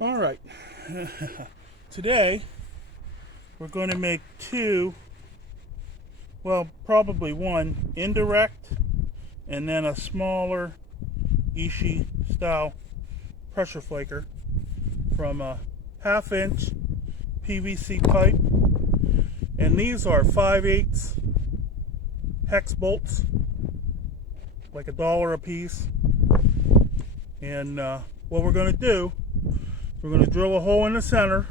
All right. Today we're going to make two, well, probably one indirect and then a smaller Ishi style pressure flaker from a 1/2 inch PVC pipe. And these are 5/8 hex bolts, like $1 a piece. And what we're going to do, we're going to drill a hole in the center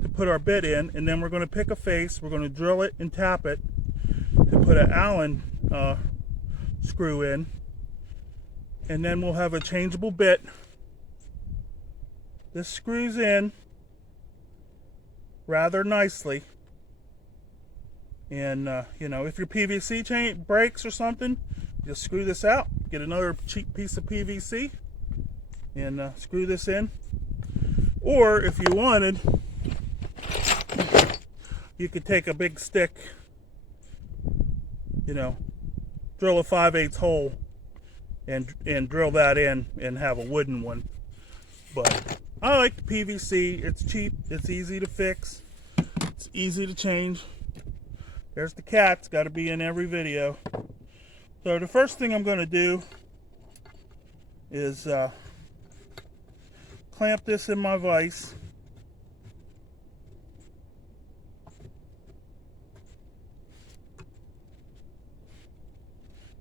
to put our bit in, and then we're going to pick a face, we're going to drill it and tap it to put an Allen screw in, and then we'll have a changeable bit. This screws in rather nicely, and you know, if your PVC chain breaks or something, just screw this out, get another cheap piece of PVC and screw this in. Or if you wanted, you could take a big stick, you know, drill a 5/8 hole and drill that in and have a wooden one. But I like the PVC. It's cheap, it's easy to fix, it's easy to change. There's the cat's got to be in every video. So the first thing I'm going to do is clamp this in my vise.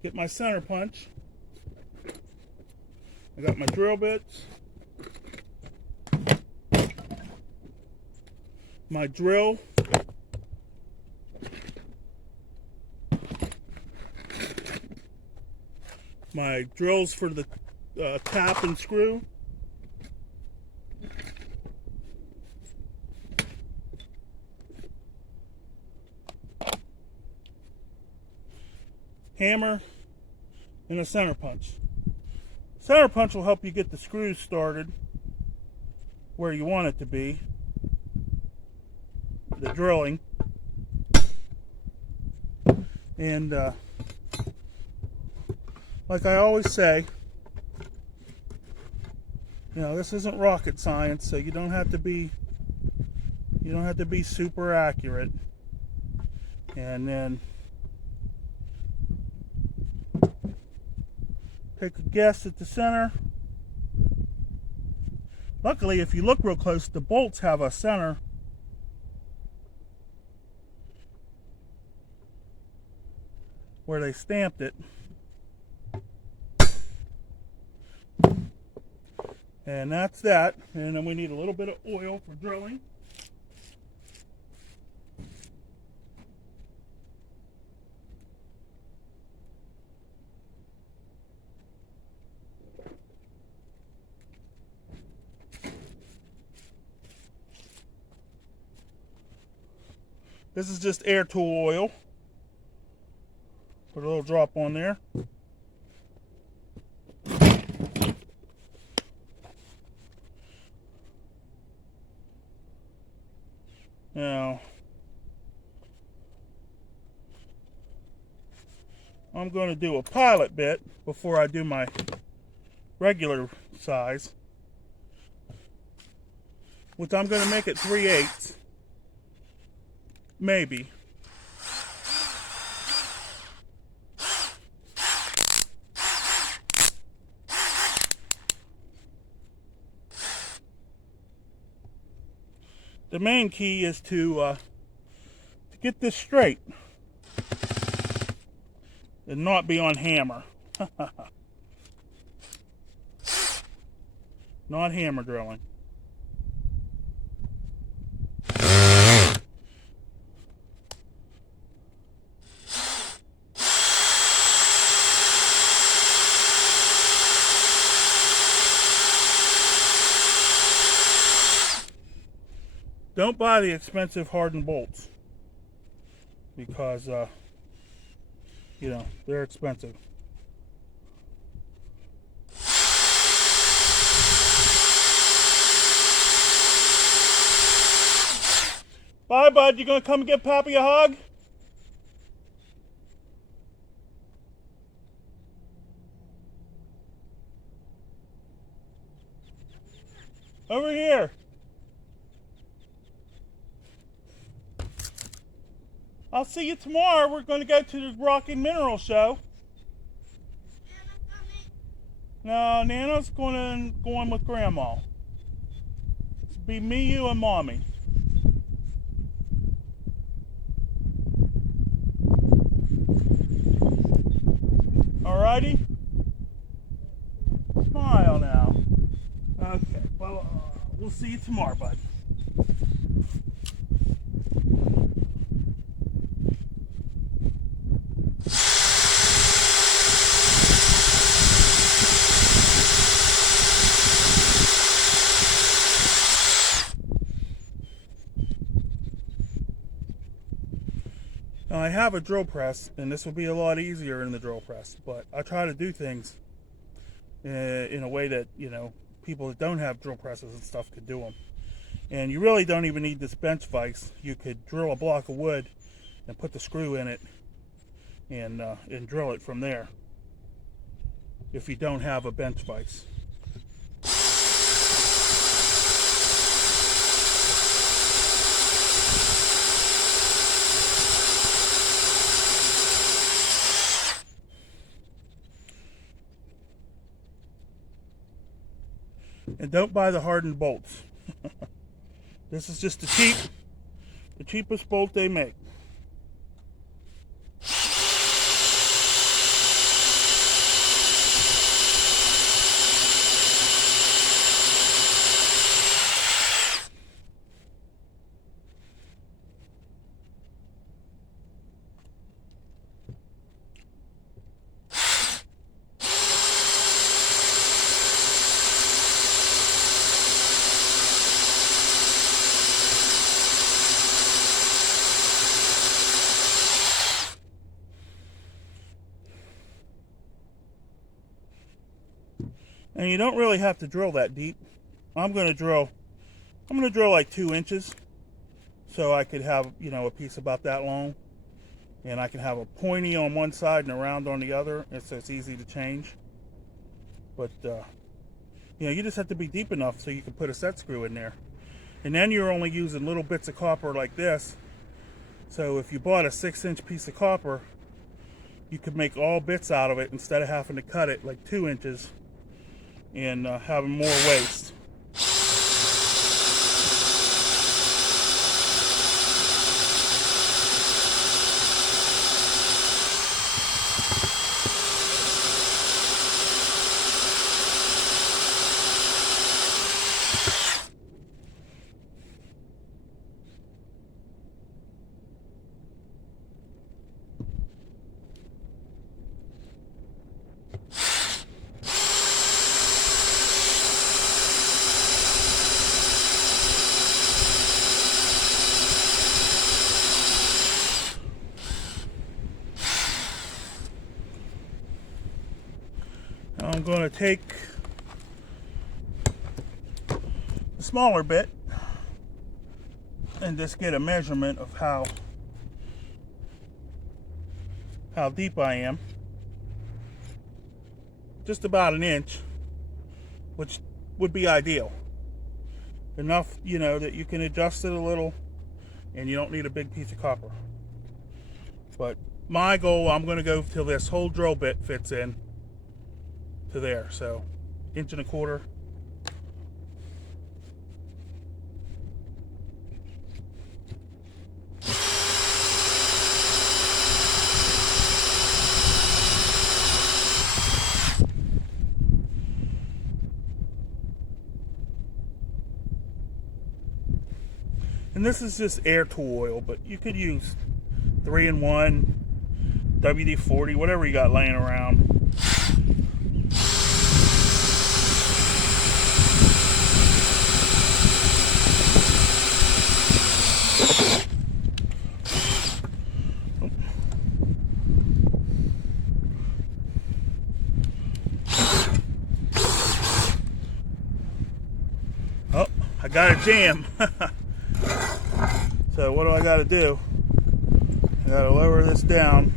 Get my center punch. I got my drill bits, my drill, my drills for the tap and screw, hammer, and a center punch. Center punch will help you get the screws started where you want it to be, the drilling. And like I always say, you know, this isn't rocket science, so you don't have to be super accurate. And then take a guess at the center. Luckily, if you look real close, the bolts have a center. Where they stamped it. And that's that. And then we need a little bit of oil for drilling. This is just air tool oil. Put a little drop on there. Now, I'm going to do a pilot bit before I do my regular size, which I'm going to make it 3/8, maybe. The main key is to get this straight and not be on hammer. Not hammer drilling. Don't buy the expensive hardened bolts because, you know, they're expensive. Bye, bud. You gonna come and give Pappy a hug? Over here. I'll see you tomorrow. We're going to go to the Rock and Mineral Show. No, Nana's going with Grandma. It's be me, you, and Mommy. Alrighty? Smile now. Okay, well, we'll see you tomorrow, bud. Now I have a drill press, and this will be a lot easier in the drill press, but I try to do things in a way that, you know, people that don't have drill presses and stuff could do them. And you really don't even need this bench vise. You could drill a block of wood and put the screw in it and drill it from there if you don't have a bench vise. And don't buy the hardened bolts. This is just the cheapest bolt they make. And you don't really have to drill that deep. I'm gonna drill like 2 inches, so I could have, you know, a piece about that long, and I can have a pointy on one side and a round on the other, and so it's easy to change. But you know, you just have to be deep enough so you can put a set screw in there, and then you're only using little bits of copper like this. So if you bought a 6-inch piece of copper, you could make all bits out of it instead of having to cut it like 2 inches and having more waste. I'm going to take a smaller bit and just get a measurement of how deep I am. Just about 1 inch, which would be ideal. Enough, you know, that you can adjust it a little and you don't need a big piece of copper. But my goal, I'm going to go till this whole drill bit fits in to there. So 1.25 inches. And this is just air tool oil, but you could use 3-in-1, WD-40, whatever you got laying around. Oh, I got a jam. So what do I got to do? I got to lower this down.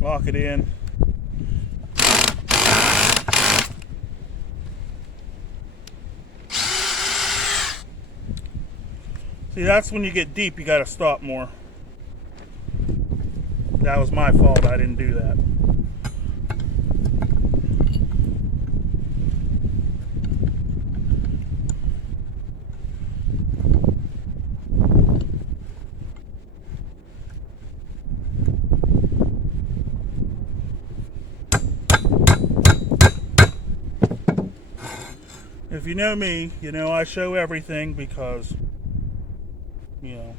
Lock it in. See, that's when you get deep, you got to stop more. That was my fault, I didn't do that. If you know me, you know I show everything because, you know.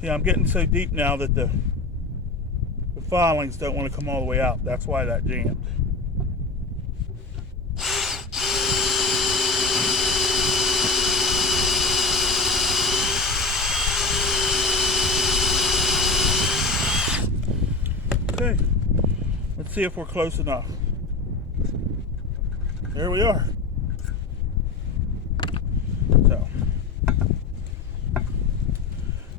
See, I'm getting so deep now that the filings don't want to come all the way out. That's why that jammed. Okay, let's see if we're close enough. There we are. So,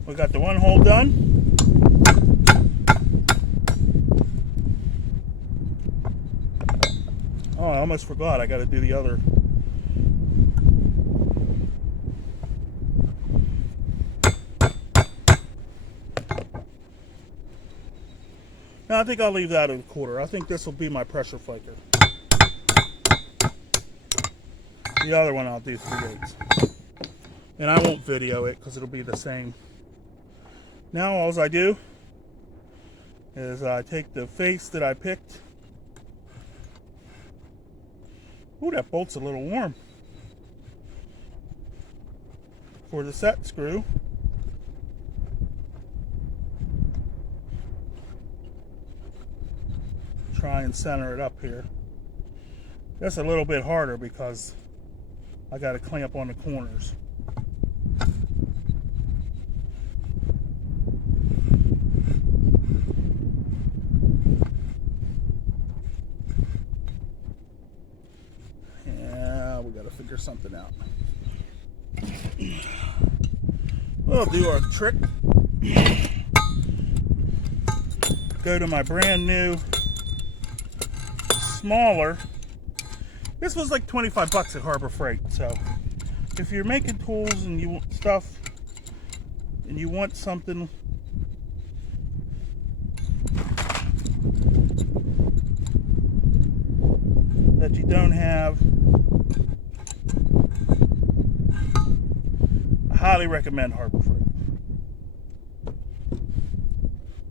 we got the one hole done. Oh, I almost forgot. I got to do the other. No, I think I'll leave that at a quarter. I think this will be my pressure flaker. The other one I'll do 3/8. And I won't video it because it'll be the same. Now all I do is I take the face that I picked. Ooh, that bolt's a little warm. For the set screw. Try and center it up here. That's a little bit harder because I got to clamp on the corners. Yeah, we got to figure something out. We'll do our trick. Go to my brand new smaller. This was like 25 bucks at Harbor Freight. So if you're making tools and you want stuff and you want something that you don't have, I highly recommend Harbor Freight.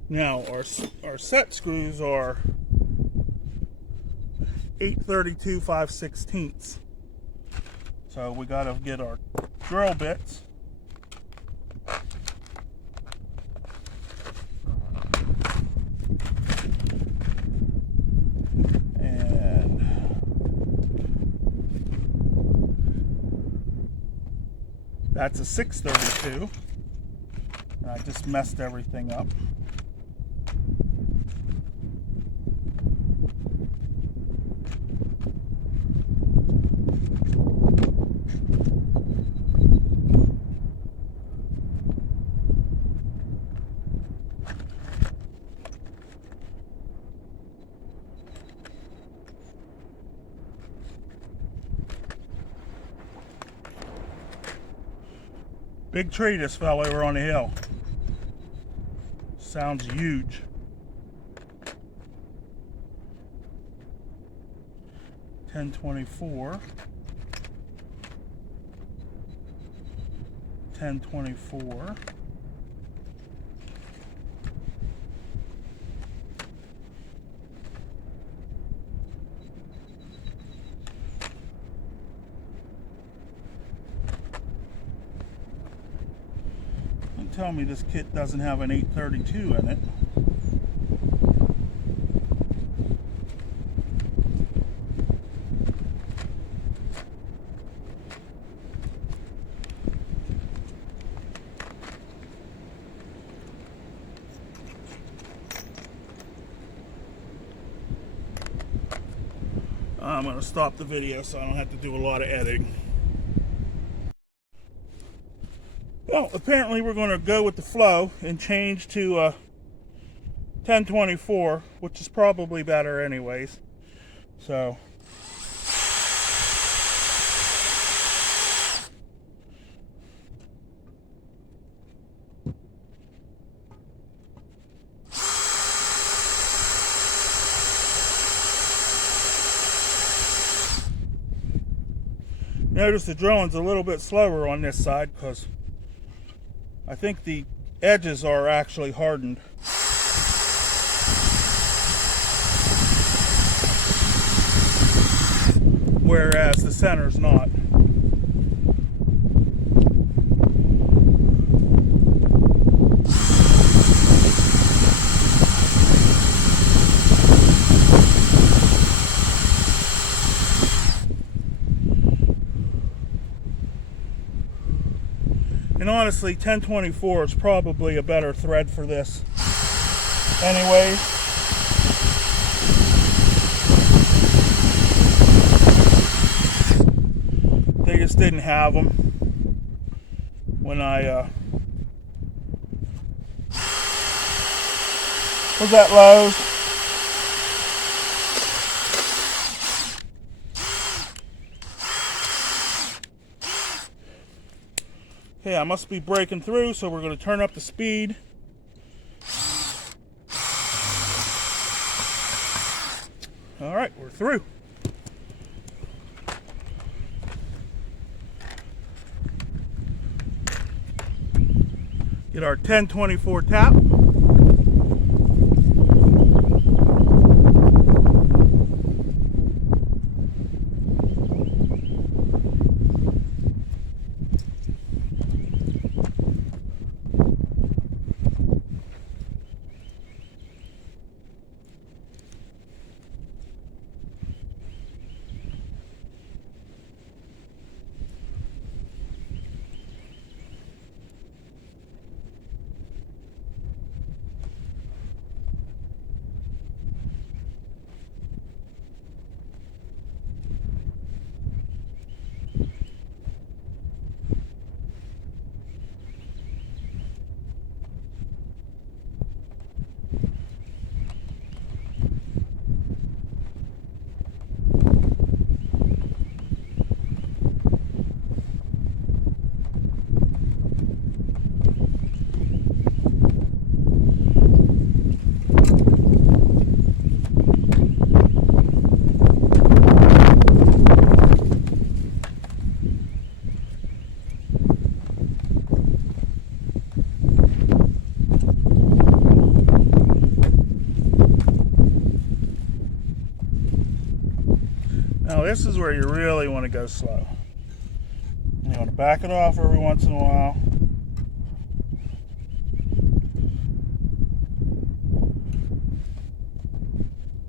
Now our set screws are 832 5/16. So we got to get our drill bits. And that's a 632. And I just messed everything up. Big tree just fell over on the hill. Sounds huge. $10.24. $10.24. Tell me this kit doesn't have an 832 in it. I'm going to stop the video so I don't have to do a lot of editing. Well, apparently we're going to go with the flow and change to 1024, which is probably better anyways. So notice the drilling's a little bit slower on this side because I think the edges are actually hardened. Whereas the center's not. And honestly, 1024 is probably a better thread for this anyways. They just didn't have them when I was at Lowe's. Okay, I must be breaking through, so we're going to turn up the speed. All right, we're through. Get our 1024 tap. Now this is where you really want to go slow. You want to back it off every once in a while.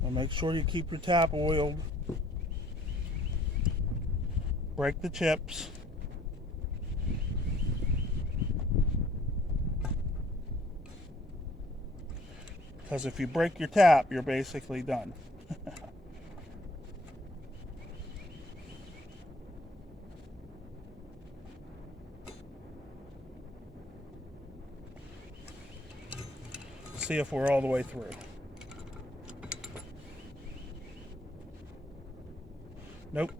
And make sure you keep your tap oiled. Break the chips. Because if you break your tap, you're basically done. See if we're all the way through. Nope.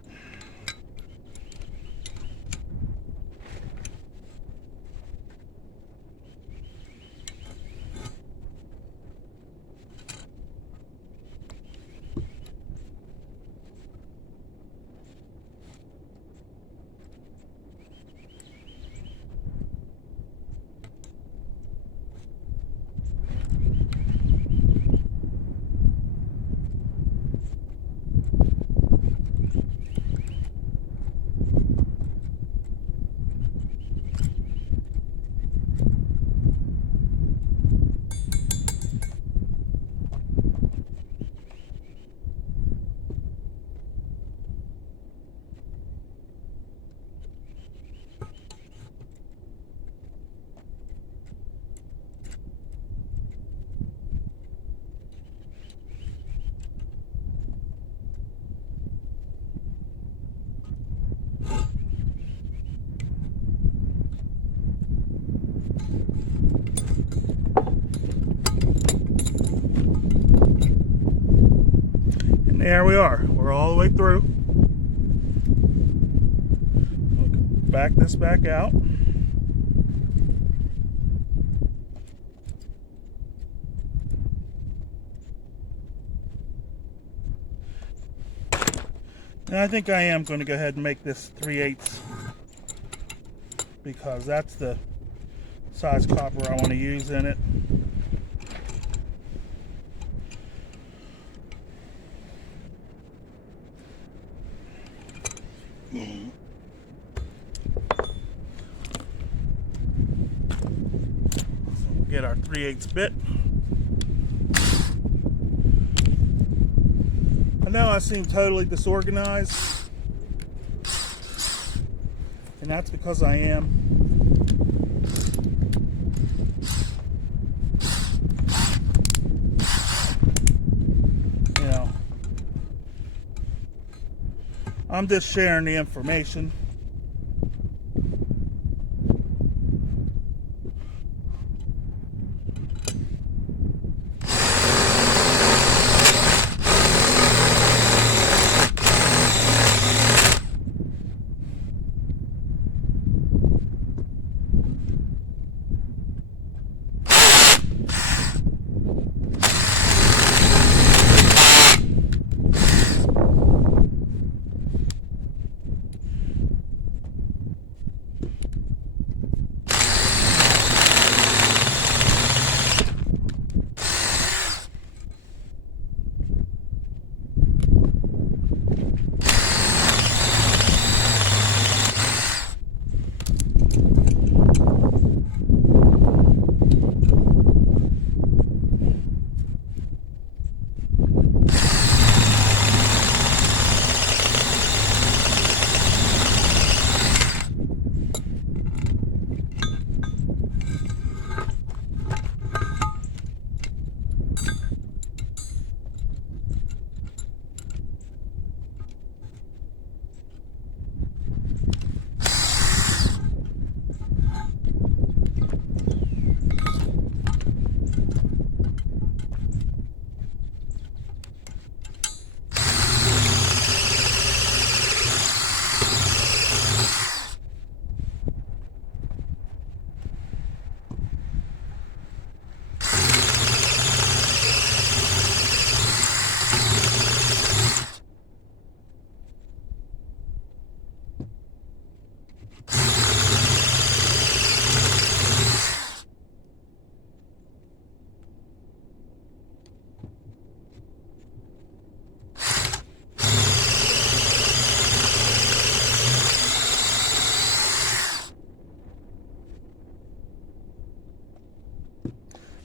There we are. We're all the way through. Back this back out. And I think I am going to go ahead and make this 3/8 because that's the size copper I want to use in it. We'll get our 3/8 bit. I know I seem totally disorganized, and that's because I am. You know, I'm just sharing the information.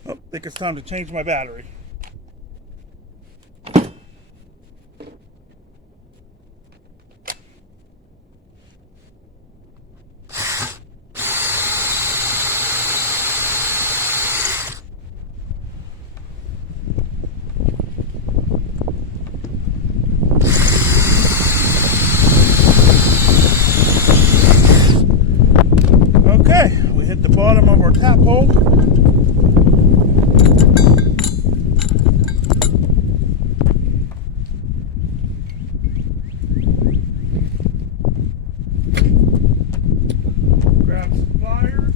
Oh, I think it's time to change my battery. Okay, we hit the bottom of our tap hole. Grab some pliers.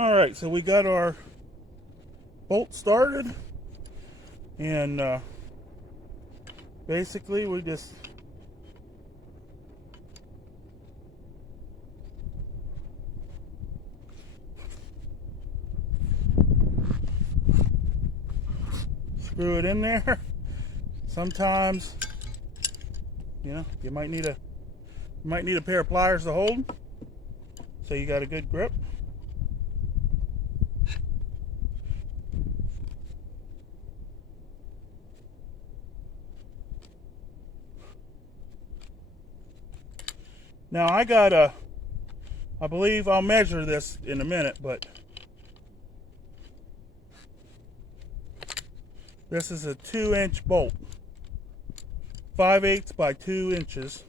Alright, so we got our bolt started, and basically we just screw it in there. Sometimes, you know, you might need a pair of pliers to hold, so you got a good grip. Now I believe I'll measure this in a minute, but this is a 2-inch bolt, 5/8 by 2 inches.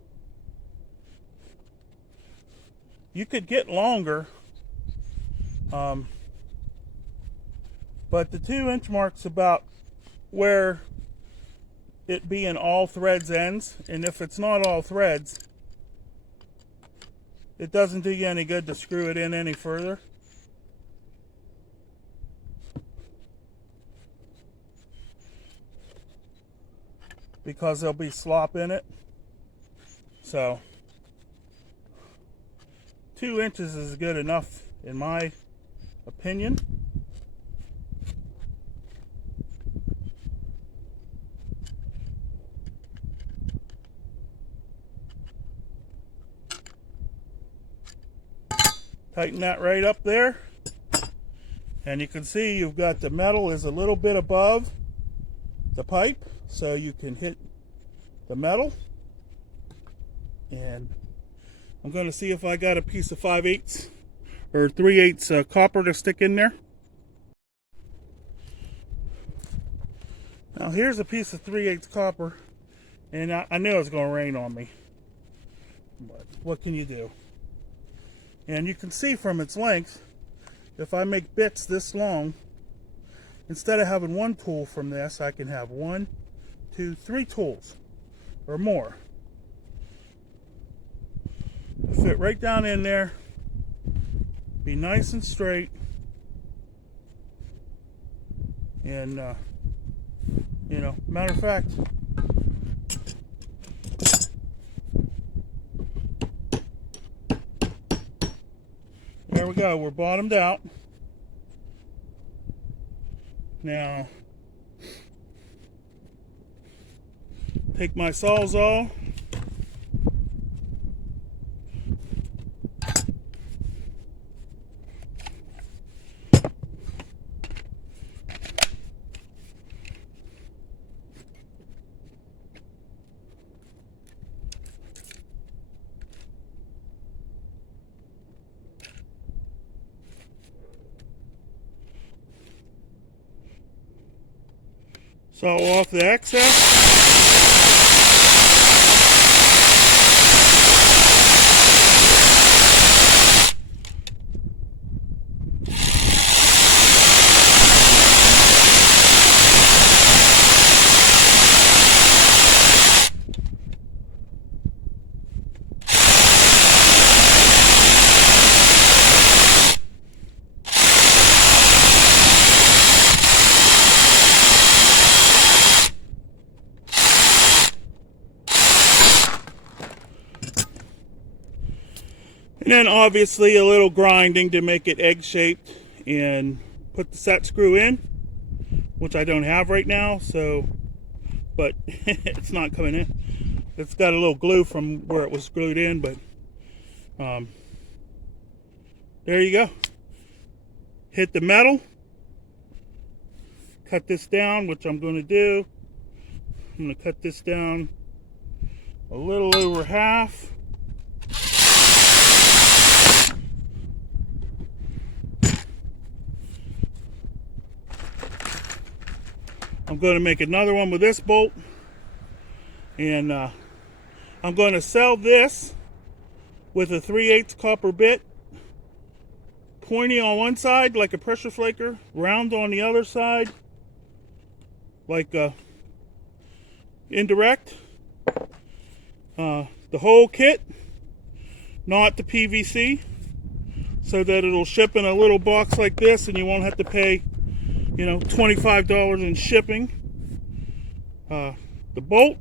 You could get longer, but the 2-inch mark's about where it being all threads ends, and if it's not all threads, it doesn't do you any good to screw it in any further. Because there'll be slop in it. So 2 inches is good enough in my opinion. Tighten that right up there, and you can see you've got the metal is a little bit above the pipe, so you can hit the metal. And I'm going to see if I got a piece of 5/8 or 3/8 copper to stick in there. Now here's a piece of 3/8 copper, and I knew it was going to rain on me, but what can you do? And you can see from its length, if I make bits this long, instead of having one tool from this, I can have 1, 2, 3 tools or more. Fit right down in there, be nice and straight, and you know, matter of fact, there we go, we're bottomed out. Now, take my Sawzall, saw off the excess. And then obviously a little grinding to make it egg shaped, and put the set screw in, which I don't have right now, so, but it's not coming in. It's got a little glue from where it was glued in, but there you go. Hit the metal, cut this down, which I'm going to do. I'm going to cut this down a little over half. I'm going to make another one with this bolt, and I'm going to sell this with a 3/8 copper bit, pointy on one side like a pressure flaker, round on the other side like a indirect. The whole kit, not the PVC. so that it'll ship in a little box like this, and you won't have to pay, $25 in shipping. The bolt,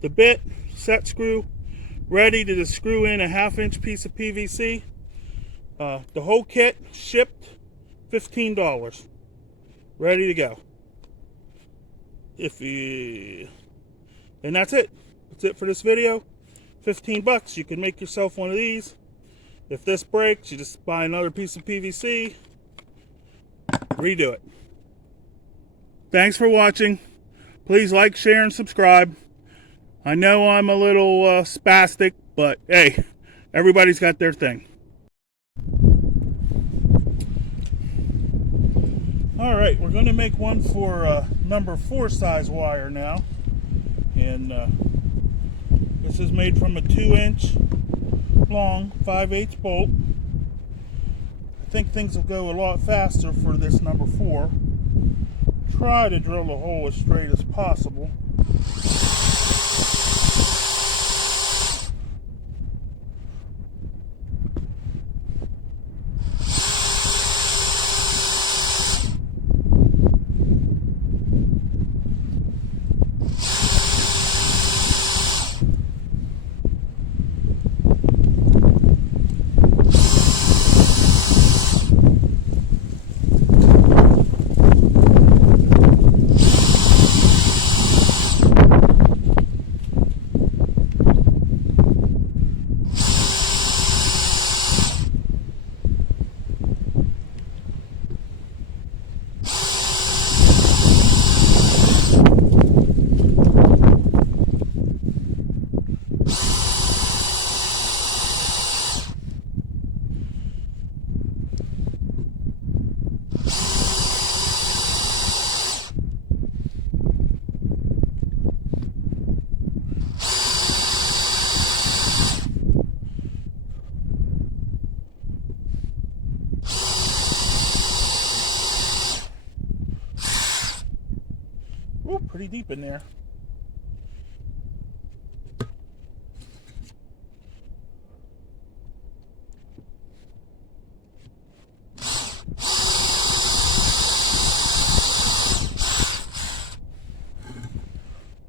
the bit, set screw, ready to just screw in a 1/2 inch piece of PVC. The whole kit shipped, $15, ready to go. And that's it. That's it for this video. $15. You can make yourself one of these. If this breaks, you just buy another piece of PVC, redo it. Thanks for watching. Please like, share, and subscribe. I know I'm a little spastic, but hey, everybody's got their thing. Alright, we're going to make one for number 4 size wire now. And this is made from a 2-inch long 5/8 bolt. I think things will go a lot faster for this number 4. Try to drill the hole as straight as possible. Ooh, pretty deep in there.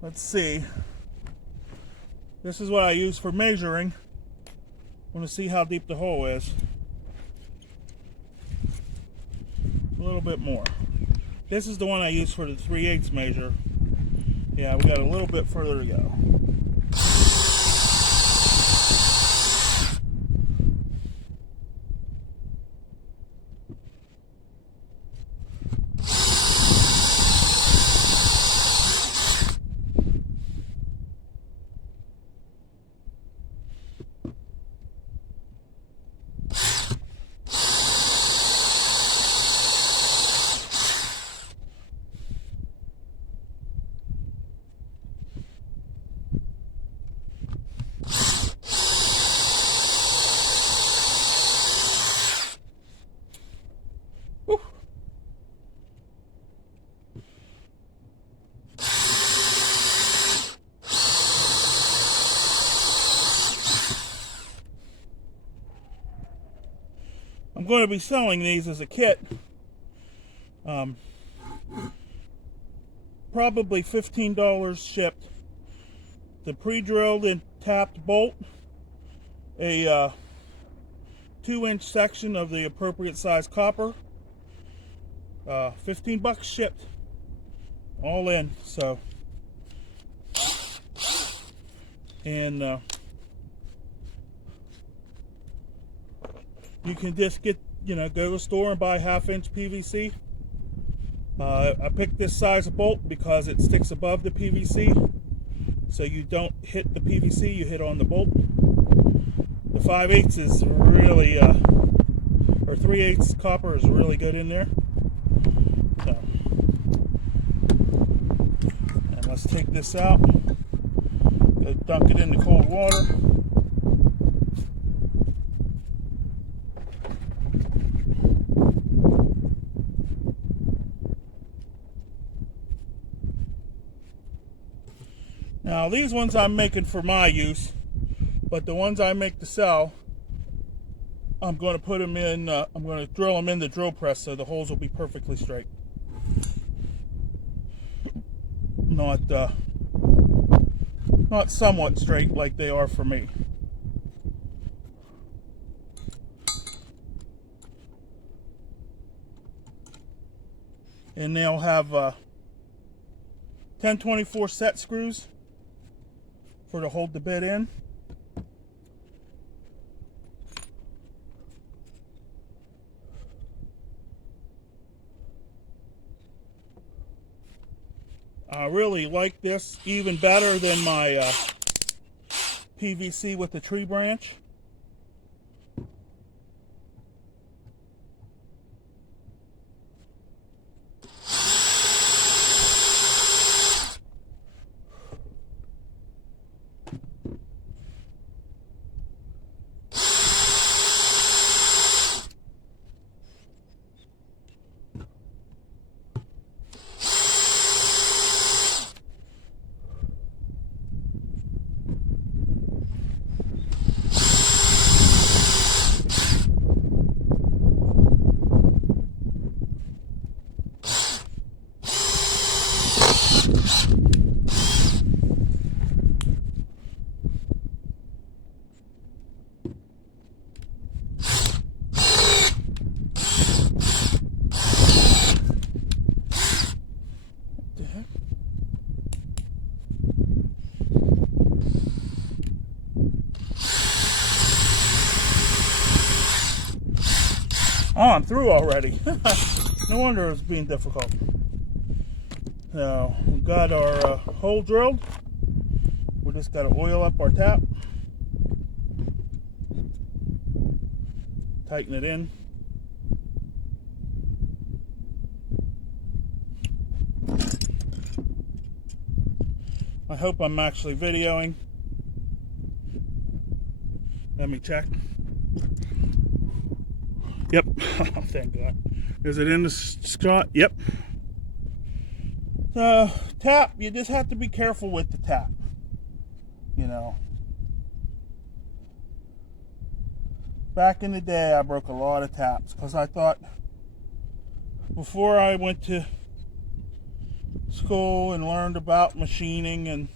Let's see. This is what I use for measuring. I want to see how deep the hole is. A little bit more. This is the one I use for the 3/8 measure. Yeah, we got a little bit further to go. I'm going to be selling these as a kit. Probably $15 shipped. The pre-drilled and tapped bolt, a 2-inch section of the appropriate size copper, $15 shipped, all in. So, and you can just get, go to the store and buy 1/2 inch PVC. I picked this size of bolt because it sticks above the PVC, so you don't hit the PVC, you hit on the bolt. The 5/8 is really, or 3/8 copper is really good in there. So, and let's take this out, go dunk it in the cold water. Now these ones I'm making for my use, but the ones I make to sell, I'm going to put them in, I'm going to drill them in the drill press so the holes will be perfectly straight. Not somewhat straight like they are for me. And they'll have 1024 set screws to hold the bit in. I really like this even better than my PVC with the tree branch. Oh, I'm through already. No wonder it was being difficult. Now, we got our hole drilled. We just got to oil up our tap. Tighten it in. I hope I'm actually videoing. Let me check. Yep. Thank God. Is it in the shot? Yep. Tap, you just have to be careful with the tap. You know. Back in the day, I broke a lot of taps because I thought before I went to school and learned about machining and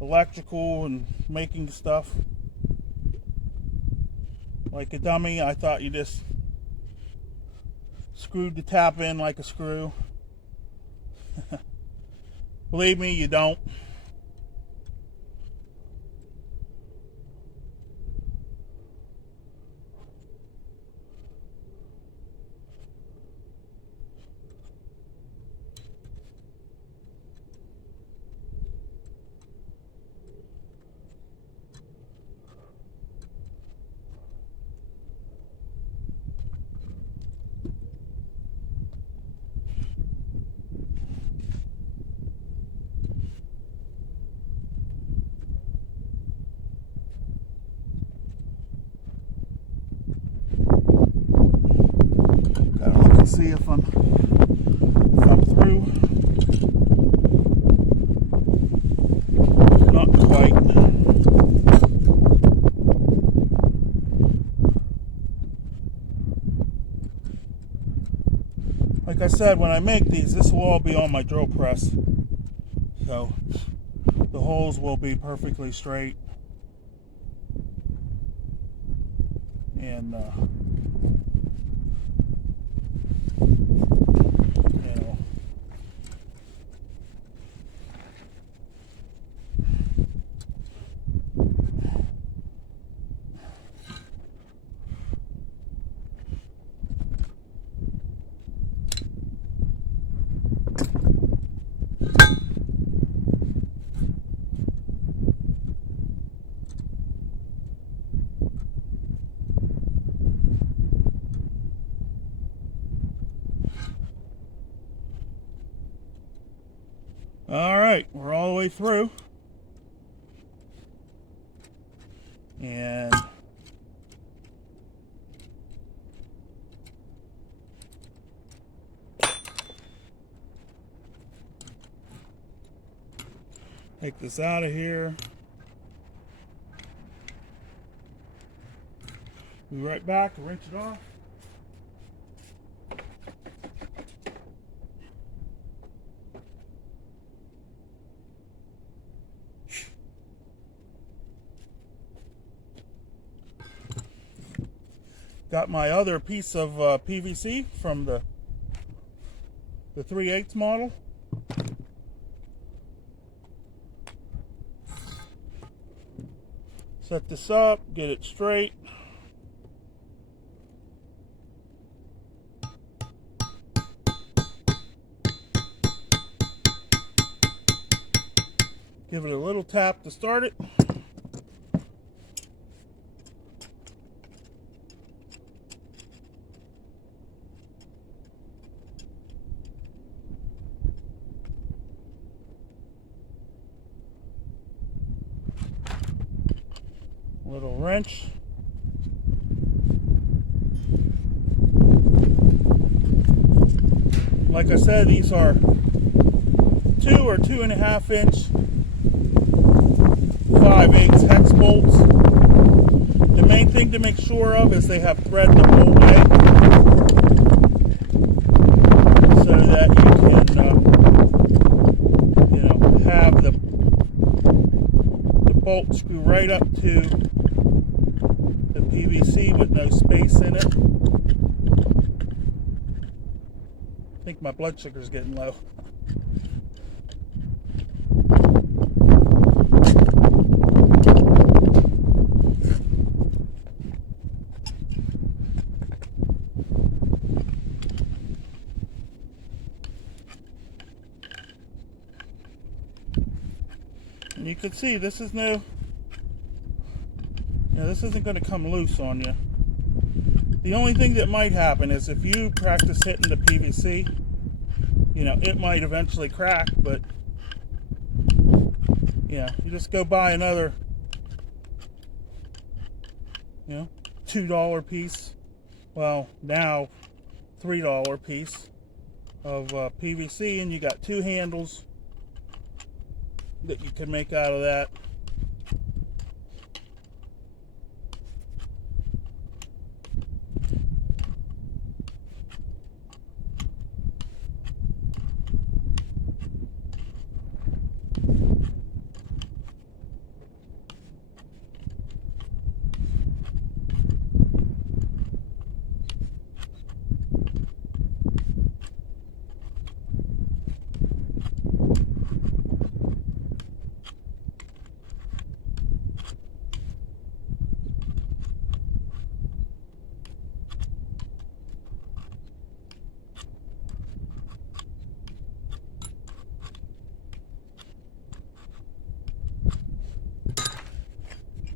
electrical and making stuff, like a dummy, I thought you just screwed the tap in like a screw. Believe me, you don't. Gotta look and see if I'm through. Not quite. Like I said, when I make these, this will all be on my drill press. So the holes will be perfectly straight. And you know, all right, we're all the way through. And take this out of here. Be right back and wrench it off. Got my other piece of PVC from the 3/8 model. Set this up, get it straight. Give it a little tap to start it. Little wrench. Like I said, these are 2 or 2.5 inch 5/8 hex bolts. The main thing to make sure of is they have thread the whole way, so that you can, have the bolt screw right up to the PVC with no space in it. I think my blood sugar is getting low. And you can see this is this isn't going to come loose on you. The only thing that might happen is if you practice hitting the PVC, it might eventually crack, but you just go buy another $2 piece, well now $3 piece of PVC, and you got 2 handles that you can make out of that.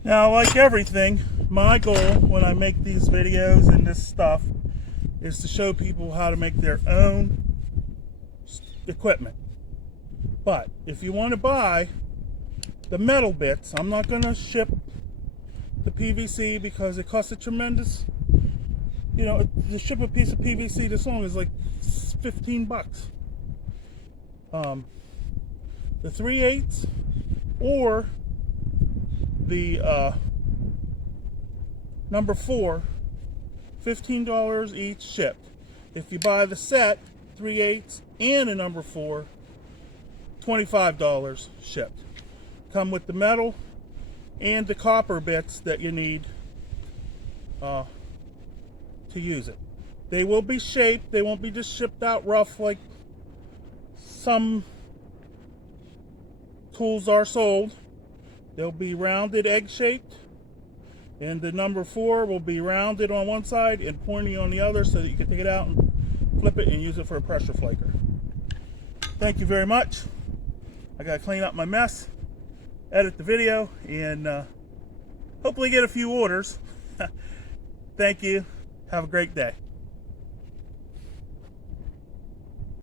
Now, like everything, my goal when I make these videos and this stuff is to show people how to make their own equipment. But if you want to buy the metal bits, I'm not going to ship the PVC because it costs a tremendous, to ship a piece of PVC this long is like 15 bucks. The 3/8 or the number 4, $15 each shipped. If you buy the set, 3/8 and a number 4, $25 shipped. Come with the metal and the copper bits that you need to use it. They will be shaped. They won't be just shipped out rough like some tools are sold. They'll be rounded, egg-shaped, and the number 4 will be rounded on one side and pointy on the other so that you can take it out and flip it and use it for a pressure flaker. Thank you very much. I gotta clean up my mess, edit the video, and hopefully get a few orders. Thank you. Have a great day.